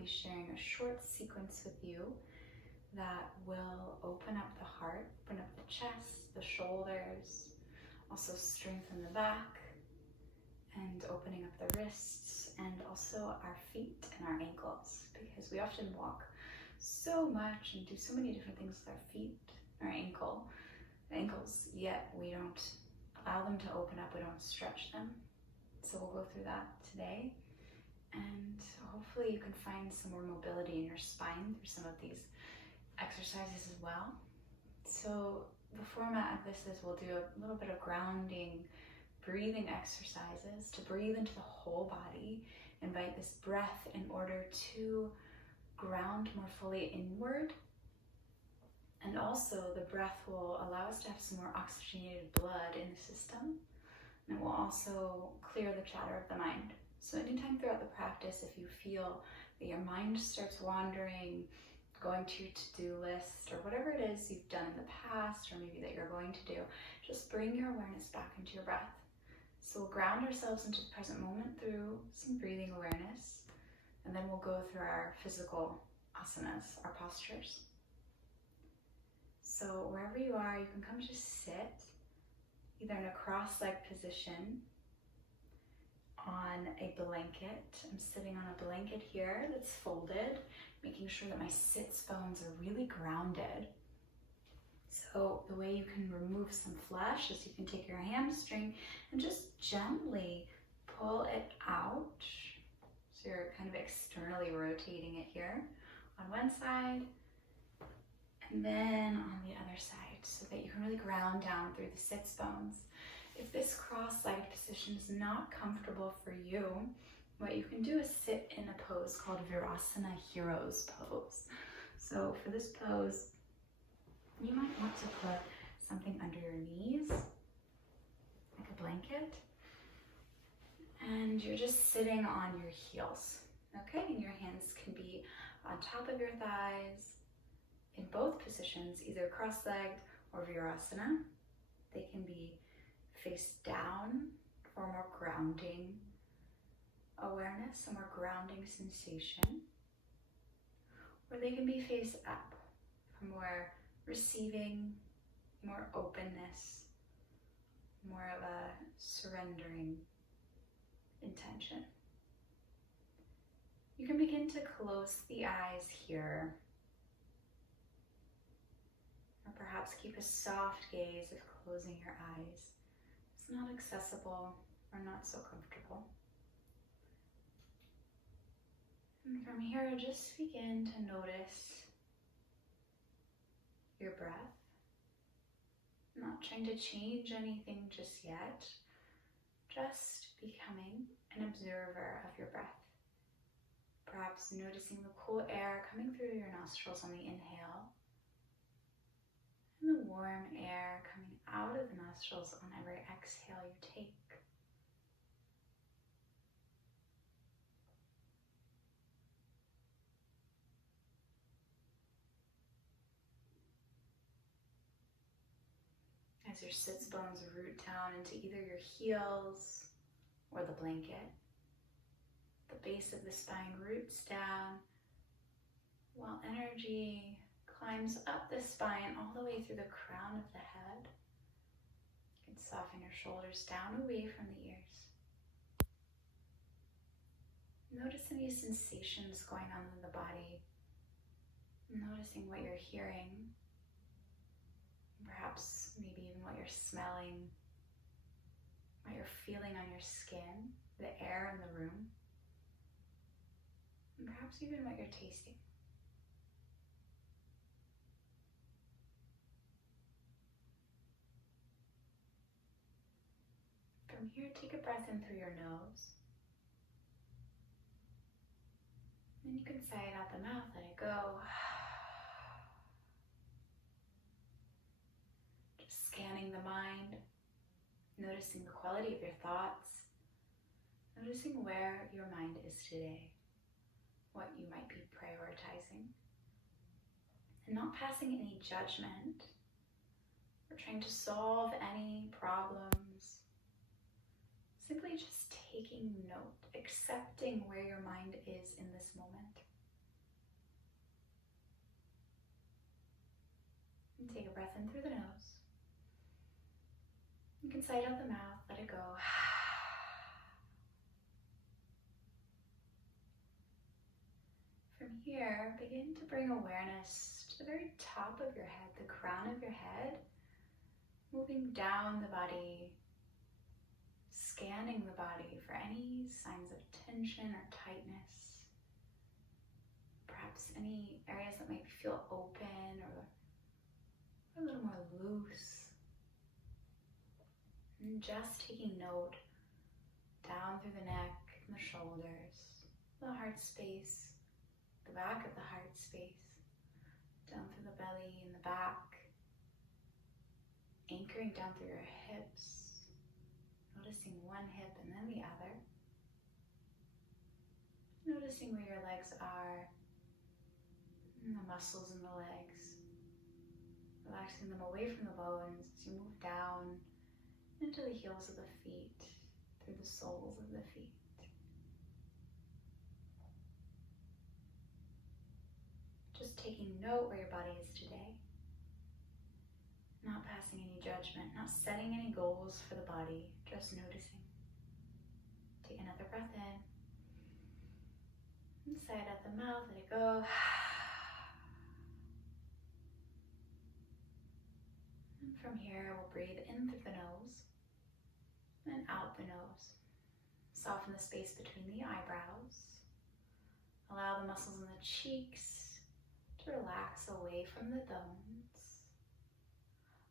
be sharing a short sequence with you that will open up the heart, open up the chest, the shoulders, also strengthen the back, and opening up the wrists, and also our feet and our ankles, because we often walk so much and do so many different things with our feet, our ankles, yet we don't allow them to open up, we don't stretch them. So we'll go through that today, and hopefully you can find some more mobility in your spine through some of these exercises as well. So the format of this is we'll do a little bit of grounding, breathing exercises to breathe into the whole body, invite this breath in order to ground more fully inward. And also the breath will allow us to have some more oxygenated blood in the system, and it will also clear the chatter of the mind. So anytime throughout the practice, if you feel that your mind starts wandering, going to your to-do list, or whatever it is you've done in the past, or maybe that you're going to do, just bring your awareness back into your breath. So we'll ground ourselves into the present moment through some breathing awareness, and then we'll go through our physical asanas, our postures. So wherever you are, you can come just sit, either in a cross-legged position, on a blanket. I'm sitting on a blanket here that's folded, making sure that my sits bones are really grounded. So the way you can remove some flesh is you can take your hamstring and just gently pull it out. So you're kind of externally rotating it here on one side and then on the other side, so that you can really ground down through the sits bones. If this cross-legged position is not comfortable for you, what you can do is sit in a pose called Virasana Hero's Pose. So for this pose, you might want to put something under your knees, like a blanket, and you're just sitting on your heels, okay? And your hands can be on top of your thighs in both positions, either cross-legged or Virasana. They can be face down for more grounding awareness, a more grounding sensation, or they can be face up for more receiving, more openness, more of a surrendering intention. You can begin to close the eyes here, or perhaps keep a soft gaze if closing your eyes is not accessible or not so comfortable. And from here, just begin to notice your breath. Not trying to change anything just yet, just becoming an observer of your breath. Perhaps noticing the cool air coming through your nostrils on the inhale, and the warm air coming out of the nostrils on every exhale you take. As your sits bones root down into either your heels or the blanket, the base of the spine roots down while energy climbs up the spine all the way through the crown of the head. You can soften your shoulders down away from the ears. Notice any sensations going on in the body. Noticing what you're hearing. Perhaps maybe even what you're smelling, what you're feeling on your skin, the air in the room, and perhaps even what you're tasting. From here, take a breath in through your nose. And you can sigh it out the mouth, let it go. Scanning the mind, noticing the quality of your thoughts, noticing where your mind is today, what you might be prioritizing, and not passing any judgment or trying to solve any problems. Simply just taking note, accepting where your mind is in this moment. And take a breath in through the nose. You can sigh out the mouth, let it go. From here, begin to bring awareness to the very top of your head, the crown of your head, moving down the body, scanning the body for any signs of tension or tightness. Perhaps any areas that might feel open or a little more loose. And just taking note down through the neck and the shoulders, the heart space, the back of the heart space, down through the belly and the back, anchoring down through your hips, noticing one hip and then the other, noticing where your legs are, and the muscles in the legs, relaxing them away from the bones as you move down into the heels of the feet, through the soles of the feet. Just taking note where your body is today. Not passing any judgment, not setting any goals for the body, just noticing. Take another breath in. And sigh it out the mouth, let it go. And from here, we'll breathe in through the nose and out the nose. Soften the space between the eyebrows. Allow the muscles in the cheeks to relax away from the bones.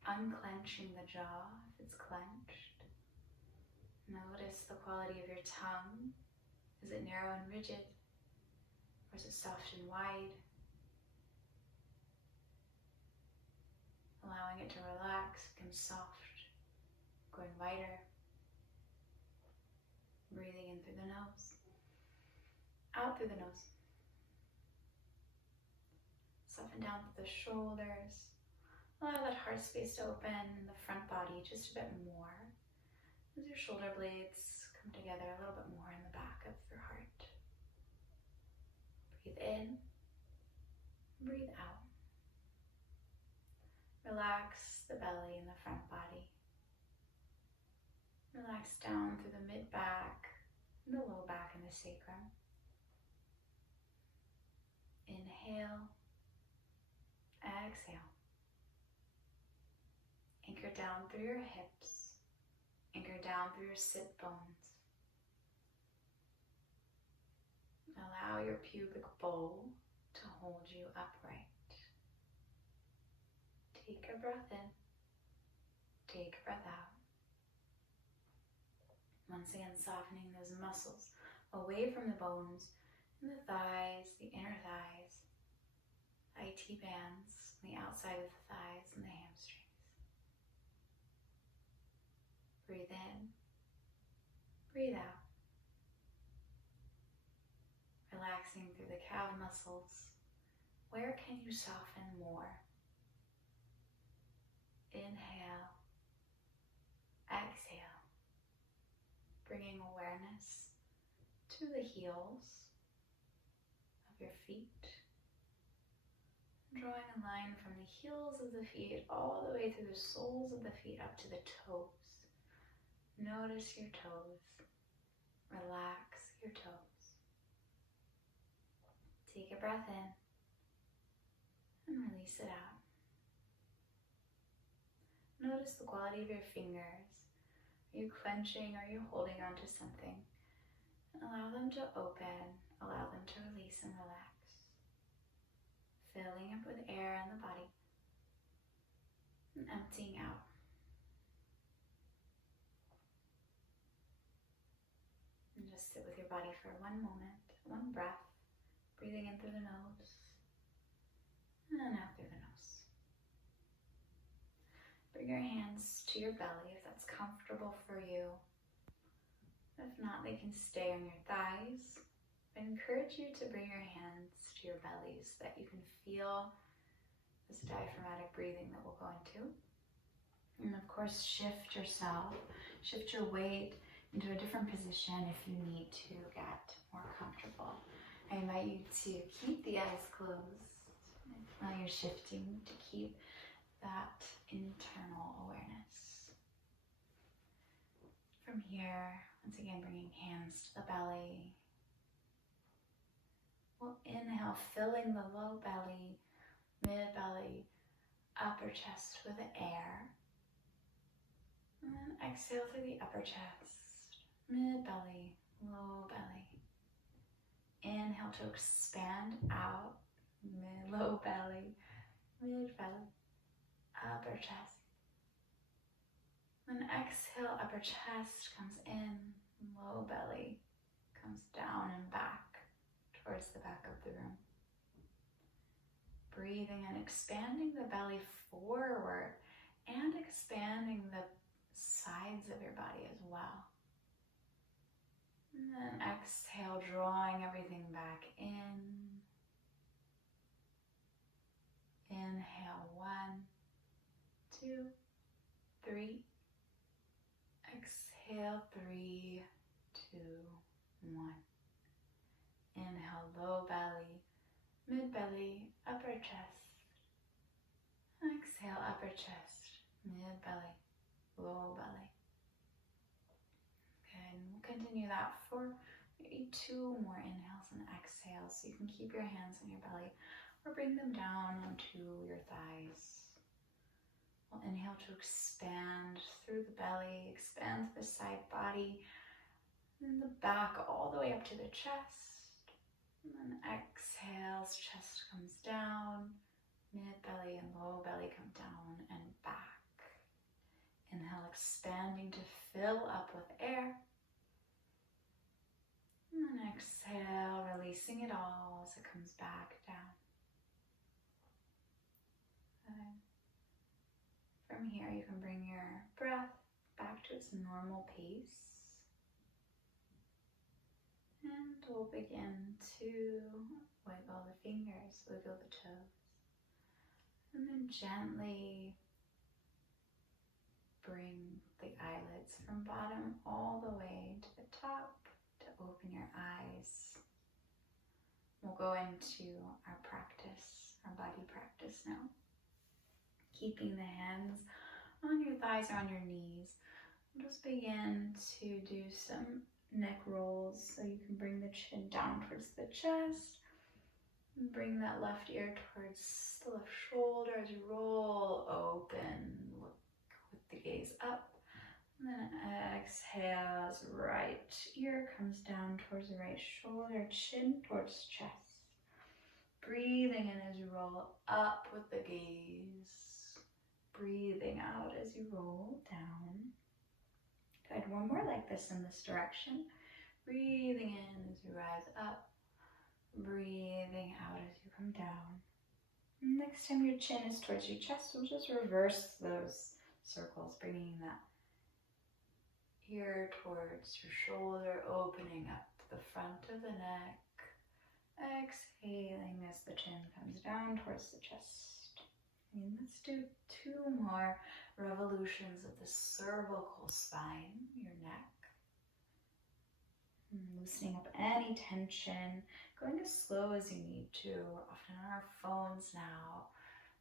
Unclenching the jaw if it's clenched. Notice the quality of your tongue. Is it narrow and rigid? Or is it soft and wide? Allowing it to relax, become soft, going wider. Breathing in through the nose, out through the nose. Soften down through the shoulders. Allow that heart space to open in the front body just a bit more as your shoulder blades come together a little bit more in the back of your heart. Breathe in, breathe out. Relax the belly and the front body. Relax down through the mid-back, and the low back and the sacrum. Inhale, exhale. Anchor down through your hips, anchor down through your sit bones. Allow your pubic bowl to hold you upright. Take a breath in, take a breath out. Once again, softening those muscles away from the bones in the thighs, the inner thighs, IT bands on the outside of the thighs and the hamstrings. Breathe in, breathe out. Relaxing through the calf muscles. Where can you soften more? Inhale, exhale. Bringing awareness to the heels of your feet. Drawing a line from the heels of the feet all the way through the soles of the feet up to the toes. Notice your toes. Relax your toes. Take a breath in and release it out. Notice the quality of your fingers. Are you clenching? Are you holding on to something? Allow them to open. Allow them to release and relax. Filling up with air in the body. And emptying out. And just sit with your body for one moment, one breath. Breathing in through the nose. And out through the nose. Bring your hands to your belly if that's comfortable for you. If not, they can stay on your thighs. I encourage you to bring your hands to your belly so that you can feel this diaphragmatic breathing that we'll go into. And of course, shift yourself, shift your weight into a different position if you need to get more comfortable. I invite you to keep the eyes closed while you're shifting, to keep that internal awareness. From here, once again, bringing hands to the belly. We'll inhale, filling the low belly, mid belly, upper chest with air. And then exhale through the upper chest, mid belly, low belly. Inhale to expand out, low belly, mid belly, upper chest. Then exhale, upper chest comes in, low belly comes down and back towards the back of the room. Breathing and expanding the belly forward and expanding the sides of your body as well. And then exhale, drawing everything back in. Inhale, 1, 2, 3. Exhale, 3, 2, 1. Inhale, low belly, mid belly, upper chest. Exhale, upper chest, mid belly, low belly. Good. And we'll continue that for maybe 2 more inhales and exhales. So you can keep your hands on your belly or bring them down onto your thighs. We'll inhale to expand through the belly, expand the side body, and the back all the way up to the chest. And then exhales, chest comes down, mid belly and low belly come down and back. Inhale, expanding to fill up with air. And then exhale, releasing it all as it comes back down. Good. From here, you can bring your breath back to its normal pace. And we'll begin to wiggle the fingers, wiggle the toes. And then gently bring the eyelids from bottom all the way to the top to open your eyes. We'll go into our practice, our body practice now. Keeping the hands on your thighs or on your knees. We'll just begin to do some neck rolls. So you can bring the chin down towards the chest. And bring that left ear towards the left shoulder as you roll open. Look with the gaze up. And then exhale as right ear comes down towards the right shoulder, chin towards chest. Breathing in as you roll up with the gaze. Breathing out as you roll down. Good. One more like this in this direction. Breathing in as you rise up. Breathing out as you come down. Next time your chin is towards your chest, we'll just reverse those circles, bringing that ear towards your shoulder, opening up the front of the neck. Exhaling as the chin comes down towards the chest. And let's do 2 more revolutions of the cervical spine, your neck. Loosening up any tension, going as slow as you need to. We're often on our phones now,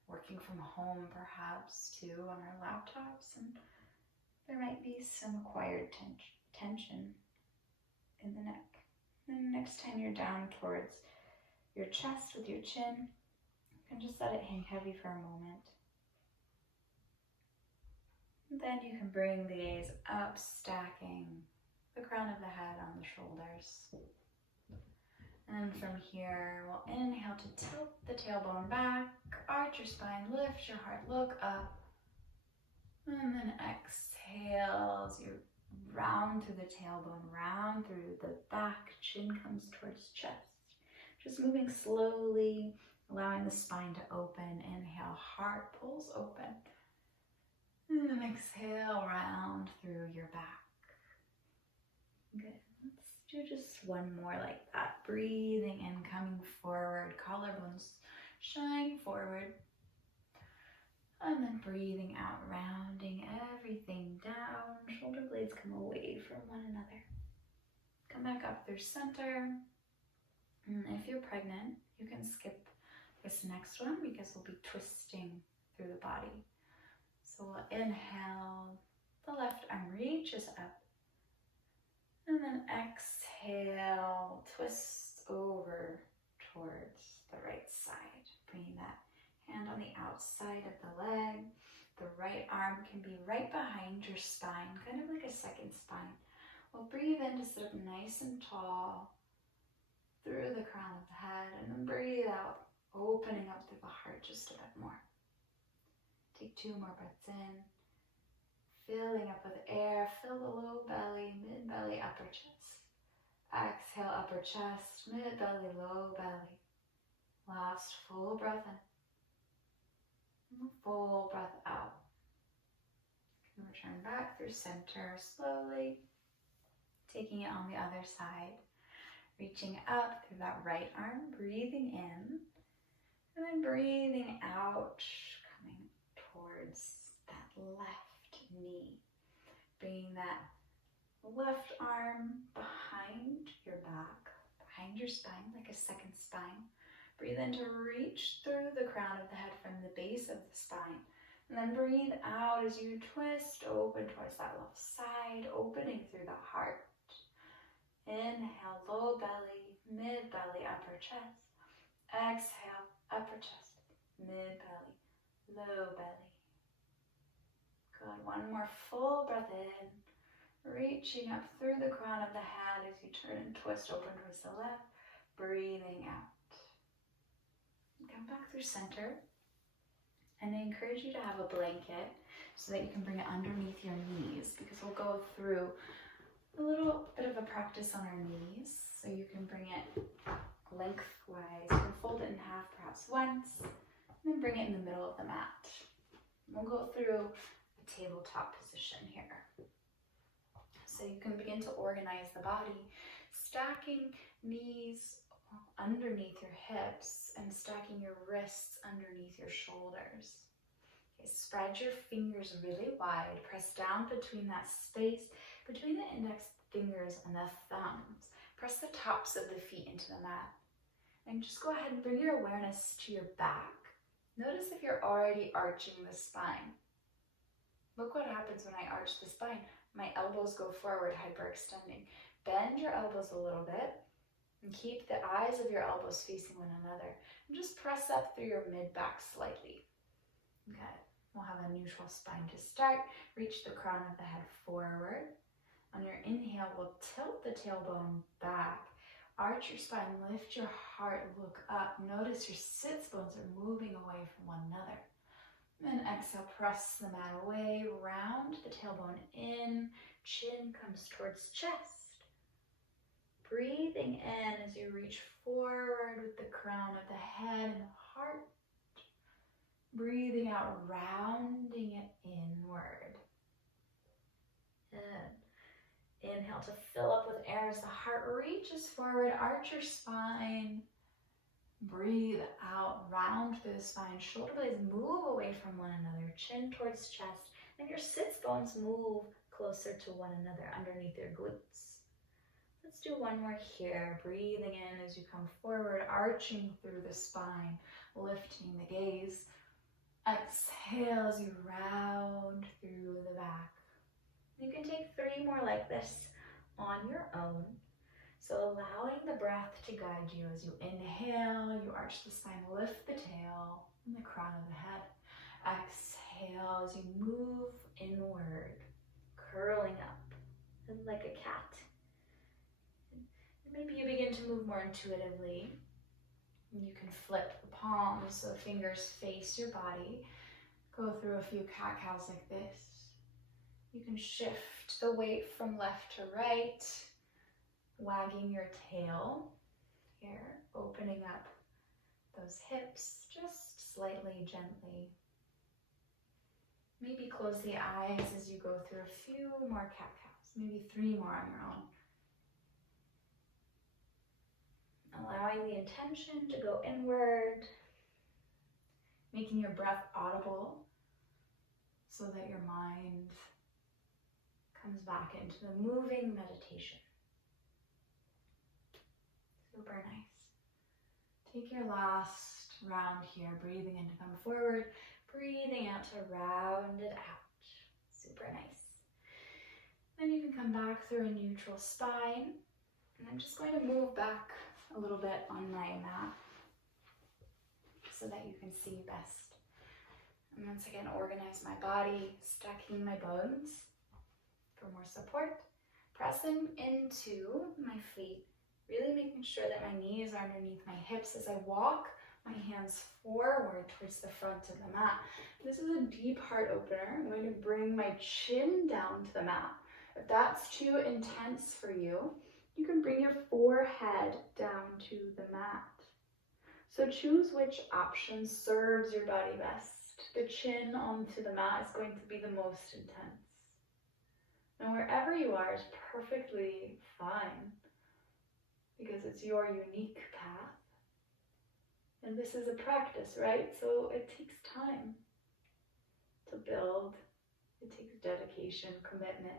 working from home perhaps too, on our laptops, and there might be some acquired tension in the neck. And next time you're down towards your chest with your chin, and just let it hang heavy for a moment. And then you can bring the gaze up, stacking the crown of the head on the shoulders. And from here, we'll inhale to tilt the tailbone back, arch your spine, lift your heart, look up. And then exhale as you round through the tailbone, round through the back, chin comes towards chest. Just moving slowly, allowing the spine to open. Inhale, heart pulls open. And then exhale, round through your back. Good. Let's do just one more like that. Breathing in, coming forward, collarbones shine forward. And then breathing out, rounding everything down. Shoulder blades come away from one another. Come back up through center. And if you're pregnant, you can skip this next one because we'll be twisting through the body. So we'll inhale, the left arm reaches up. And then exhale, twist over towards the right side. Bringing that hand on the outside of the leg. The right arm can be right behind your spine, kind of like a second spine. We'll breathe in to sit up nice and tall through the crown of the head, and then breathe out, opening up through the heart just a bit more. Take 2 more breaths in, filling up with air. Fill the low belly, mid belly, upper chest. Exhale, upper chest, mid belly, low belly. Last full breath in. Full breath out. And return back through center slowly. Taking it on the other side. Reaching up through that right arm, breathing in. And then breathing out, coming towards that left knee. Bringing that left arm behind your back, behind your spine, like a second spine. Breathe in to reach through the crown of the head from the base of the spine. And then breathe out as you twist open towards that left side, opening through the heart. Inhale, low belly, mid belly, upper chest. Exhale, upper chest, mid belly, low belly. Good. One more full breath in. Reaching up through the crown of the head as you turn and twist open towards the left. Breathing out. Come back through center. And I encourage you to have a blanket so that you can bring it underneath your knees, because we'll go through a little bit of a practice on our knees. So you can bring it lengthwise. You can fold it in half perhaps once, and then bring it in the middle of the mat. We'll go through a tabletop position here. So you can begin to organize the body, stacking knees underneath your hips and stacking your wrists underneath your shoulders. Okay, spread your fingers really wide. Press down between that space between the index fingers and the thumbs. Press the tops of the feet into the mat. And just go ahead and bring your awareness to your back. Notice if you're already arching the spine. Look what happens when I arch the spine. My elbows go forward, hyperextending. Bend your elbows a little bit and keep the eyes of your elbows facing one another. And just press up through your mid-back slightly. Okay, we'll have a neutral spine to start. Reach the crown of the head forward. On your inhale, we'll tilt the tailbone back. Arch your spine, lift your heart, look up. Notice your sits bones are moving away from one another. And exhale, press the mat away, round the tailbone in, chin comes towards chest. Breathing in as you reach forward with the crown of the head and heart. Breathing out, rounding it inward. Inhale to fill up with air as the heart reaches forward, arch your spine. Breathe out, round through the spine. Shoulder blades move away from one another, chin towards chest, and your sits bones move closer to one another underneath your glutes. Let's do one more here. Breathing in as you come forward, arching through the spine, lifting the gaze. Exhale as you round through the back. You can take 3 more like this on your own. So allowing the breath to guide you as you inhale, you arch the spine, lift the tail and the crown of the head. Exhale as you move inward, curling up like a cat. And maybe you begin to move more intuitively. You can flip the palms so the fingers face your body. Go through a few cat-cows like this. You can shift the weight from left to right, wagging your tail here, opening up those hips just slightly, gently. Maybe close the eyes as you go through a few more cat-cows, maybe 3 more on your own. Allowing the intention to go inward, making your breath audible so that your mind comes back into the moving meditation. Super nice. Take your last round here, breathing in to come forward. Breathing out to round it out. Super nice. Then you can come back through a neutral spine. And I'm just going to move back a little bit on my mat so that you can see best. And once again, organize my body, stacking my bones for more support. Pressing into my feet, really making sure that my knees are underneath my hips as I walk my hands forward towards the front of the mat. This is a deep heart opener. I'm going to bring my chin down to the mat. If that's too intense for you, you can bring your forehead down to the mat. So choose which option serves your body best. The chin onto the mat is going to be the most intense. And wherever you are is perfectly fine because it's your unique path. And this is a practice, right? So it takes time to build. It takes dedication, commitment.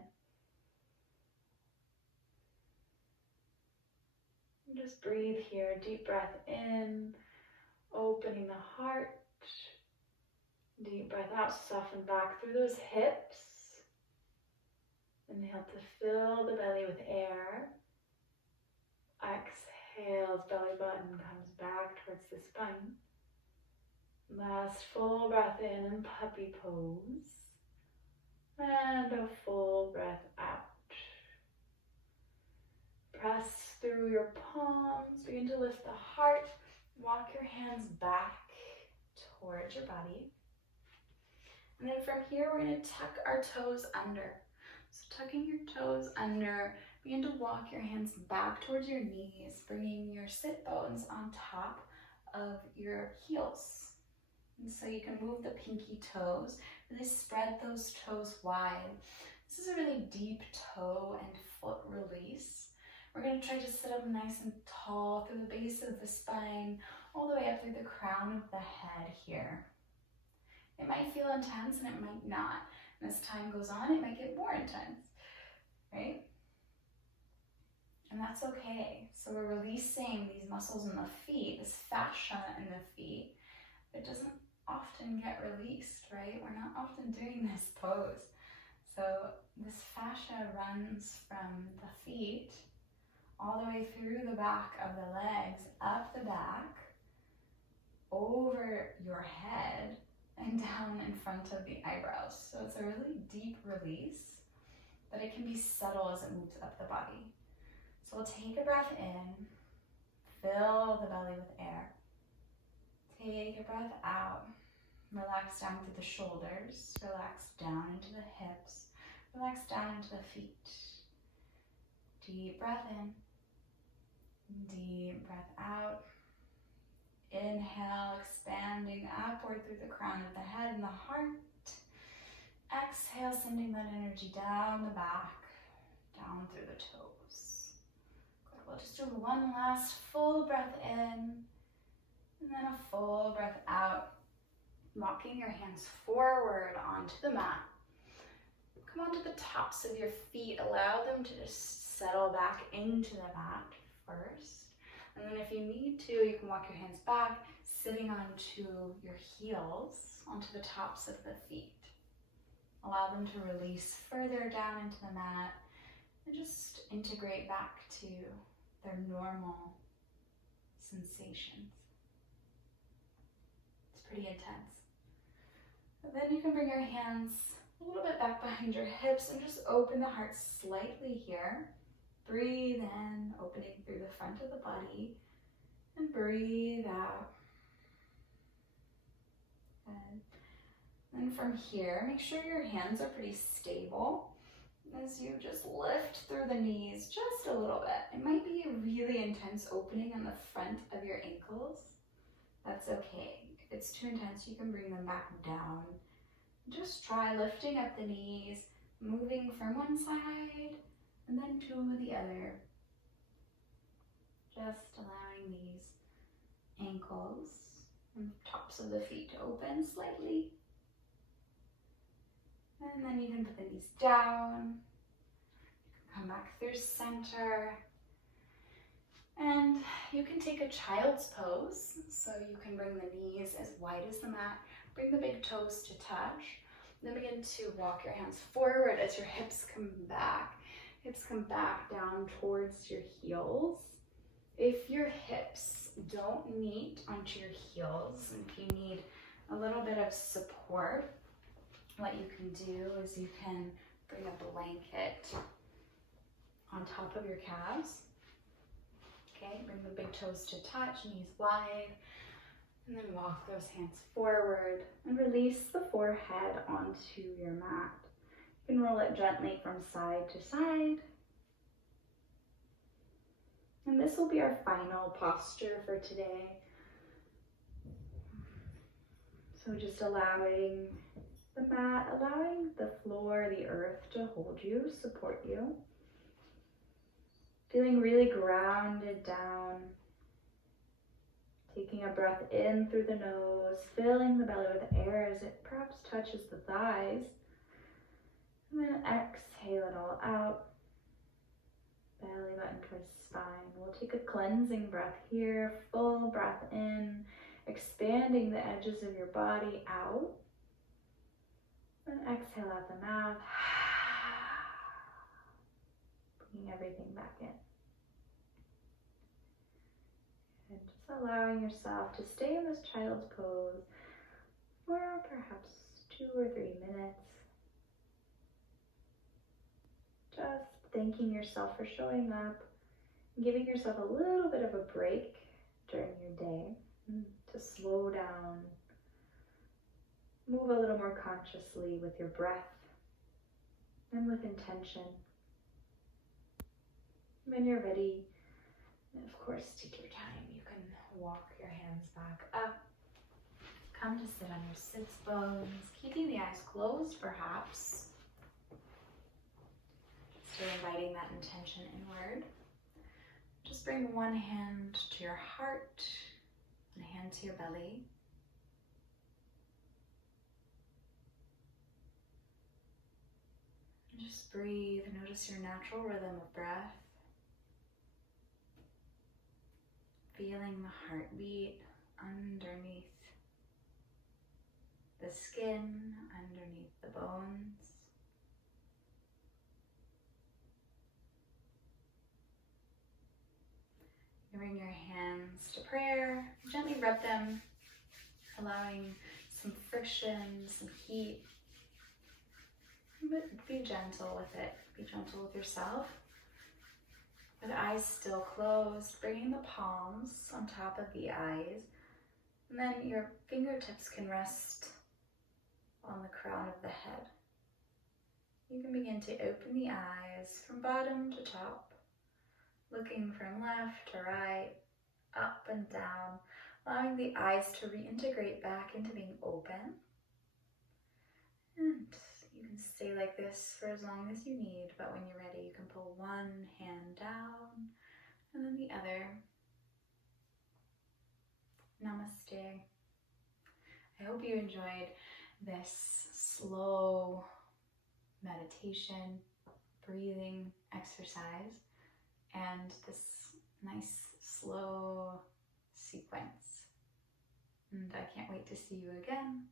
And just breathe here. Deep breath in, opening the heart. Deep breath out, soften back through those hips. Inhale to fill the belly with air. Exhale, belly button comes back towards the spine. Last full breath in and puppy pose. And a full breath out. Press through your palms, begin to lift the heart. Walk your hands back towards your body. And then from here, we're going to tuck our toes under. So tucking your toes under, begin to walk your hands back towards your knees, bringing your sit bones on top of your heels. And so you can move the pinky toes, really spread those toes wide. This is a really deep toe and foot release. We're going to try to sit up nice and tall through the base of the spine, all the way up through the crown of the head here. It might feel intense and it might not. And as time goes on, it might get more intense, right? And that's okay. So we're releasing these muscles in the feet, this fascia in the feet. It doesn't often get released, right? We're not often doing this pose. So this fascia runs from the feet all the way through the back of the legs, up the back, over your head, and down in front of the eyebrows. So it's a really deep release, but it can be subtle as it moves up the body. So we'll take a breath in, fill the belly with air. Take a breath out, relax down through the shoulders, relax down into the hips, relax down into the feet. Deep breath in, deep breath out. Inhale, expanding upward through the crown of the head and the heart. Exhale, sending that energy down the back, down through the toes. Good. We'll just do one last full breath in, and then a full breath out. Walking your hands forward onto the mat. Come onto the tops of your feet. Allow them to just settle back into the mat first. And then if you need to, you can walk your hands back, sitting onto your heels, onto the tops of the feet. Allow them to release further down into the mat and just integrate back to their normal sensations. It's pretty intense. But then you can bring your hands a little bit back behind your hips and just open the heart slightly here. Breathe in, opening through the front of the body, and breathe out. Good. Then from here, make sure your hands are pretty stable as you just lift through the knees just a little bit. It might be a really intense opening on the front of your ankles. That's okay. If it's too intense, you can bring them back down. Just try lifting up the knees, moving from one side and then to the other. Just allowing these ankles and tops of the feet to open slightly. And then you can put the knees down. You can come back through center. And you can take a child's pose. So you can bring the knees as wide as the mat. Bring the big toes to touch. Then begin to walk your hands forward as your hips come back. Hips come back down towards your heels. If your hips don't meet onto your heels, and if you need a little bit of support, what you can do is you can bring a blanket on top of your calves. Okay, bring the big toes to touch, knees wide, and then walk those hands forward and release the forehead onto your mat. You can roll it gently from side to side. And this will be our final posture for today. So just allowing the mat, allowing the floor, the earth to hold you, support you. Feeling really grounded down. Taking a breath in through the nose, filling the belly with air as it perhaps touches the thighs. And then exhale it all out. Belly button towards spine. We'll take a cleansing breath here. Full breath in, expanding the edges of your body out. And exhale out the mouth. Bringing everything back in. And just allowing yourself to stay in this child's pose for perhaps 2 or 3 minutes. Just thanking yourself for showing up, and giving yourself a little bit of a break during your day to slow down, move a little more consciously with your breath and with intention. When you're ready, and of course, take your time. You can walk your hands back up. Come to sit on your sits bones, keeping the eyes closed perhaps. Still inviting that intention inward. Just bring one hand to your heart, one hand to your belly. And just breathe. Notice your natural rhythm of breath. Feeling the heartbeat underneath the skin, underneath the bones. You bring your hands to prayer, gently rub them, allowing some friction, some heat. But be gentle with it, be gentle with yourself. With eyes still closed, bringing the palms on top of the eyes, and then your fingertips can rest on the crown of the head. You can begin to open the eyes from bottom to top, looking from left to right, up and down, allowing the eyes to reintegrate back into being open. And you can stay like this for as long as you need, but when you're ready, you can pull one hand down and then the other. Namaste. I hope you enjoyed this slow meditation, breathing exercise, and this nice slow sequence. And I can't wait to see you again.